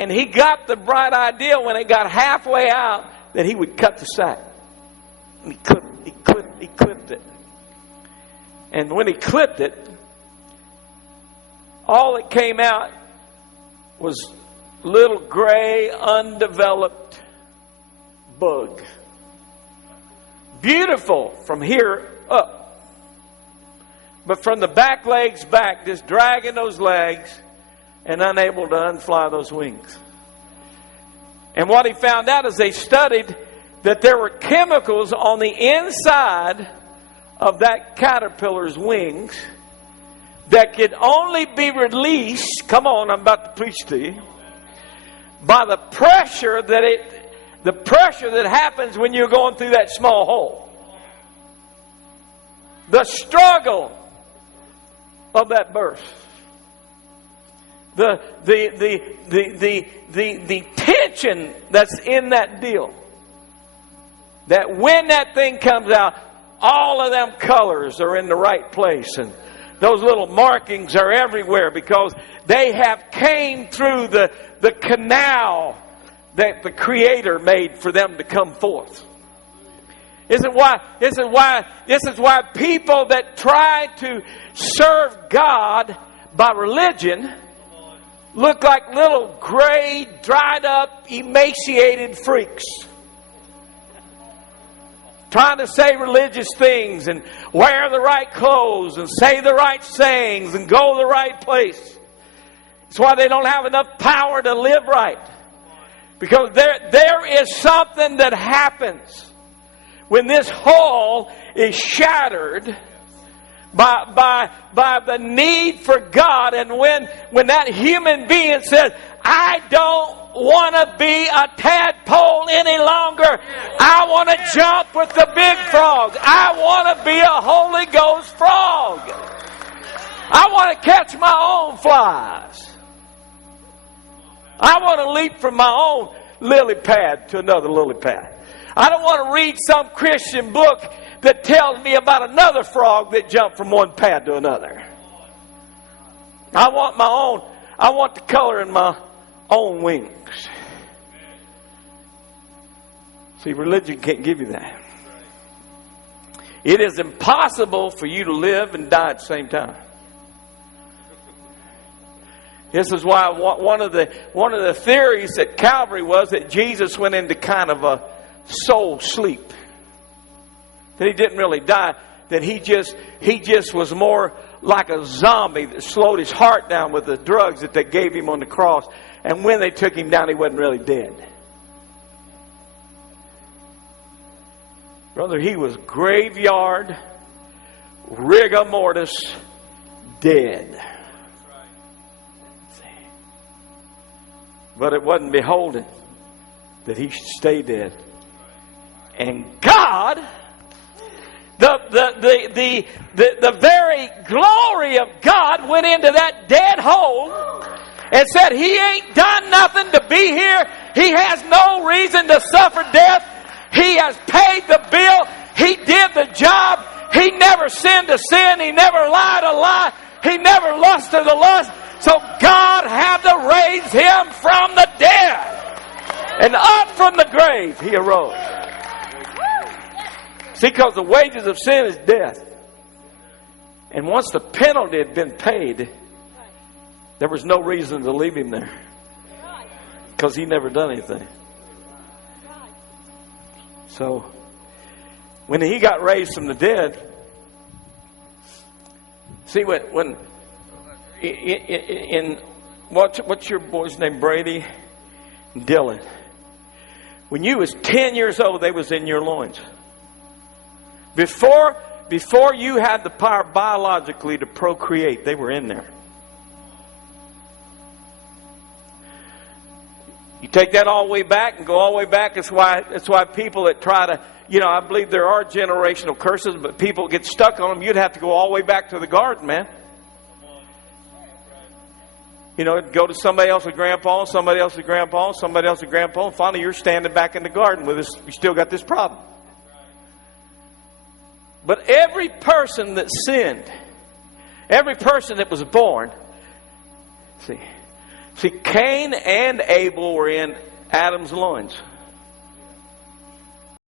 And he got the bright idea when it got halfway out that he would cut the sack. And he clipped it. And when he clipped it, all that came out was little gray, undeveloped bug. Beautiful from here up. But from the back legs back, just dragging those legs and unable to unfly those wings. And what he found out is they studied that there were chemicals on the inside of that caterpillar's wings that could only be released, come on, I'm about to preach to you, by the pressure that happens when you're going through that small hole. The struggle of that birth. The tension that's in that deal. That when that thing comes out, all of them colors are in the right place, and those little markings are everywhere because they have came through the canal that the Creator made for them to come forth. This is why people that try to serve God by religion look like little gray, dried up, emaciated freaks. Trying to say religious things and wear the right clothes and say the right sayings and go the right place. That's why they don't have enough power to live right. Because there is something that happens when this hole is shattered by the need for God, and when that human being says, I don't want to be a tadpole any longer. I want to jump with the big frogs. I want to be a Holy Ghost frog. I want to catch my own flies. I want to leap from my own lily pad to another lily pad. I don't want to read some Christian book that tells me about another frog that jumped from one pad to another. I want my own. I want the color in my own wings. See, religion can't give you that. It is impossible for you to live and die at the same time. This is why one of the theories at Calvary was that Jesus went into kind of a soul sleep. That he didn't really die. That he just was more like a zombie that slowed his heart down with the drugs that they gave him on the cross. And when they took him down, he wasn't really dead. Brother, he was graveyard, rigor mortis, dead. But it wasn't beholden that he should stay dead. And God, the very glory of God went into that dead hole and said, he ain't done nothing to be here. He has no reason to suffer death. He has paid the bill. He did the job. He never sinned a sin. He never lied a lie. He never lusted a lust. So God had to raise him from the dead. And up from the grave he arose. See, because the wages of sin is death. And once the penalty had been paid, there was no reason to leave him there. Because he never done anything. So, when he got raised from the dead, see, when what's your boy's name? Brady? Dylan. When you was 10 years old, they was in your loins. Before you had the power biologically to procreate, they were in there. You take that all the way back and go all the way back. That's why people that try to, I believe there are generational curses, but people get stuck on them. You'd have to go all the way back to the garden, man. Go to somebody else's grandpa, somebody else's grandpa, somebody else's grandpa, and finally you're standing back in the garden with this. You still got this problem. But every person that sinned, every person that was born, see, See, Cain and Abel were in Adam's loins.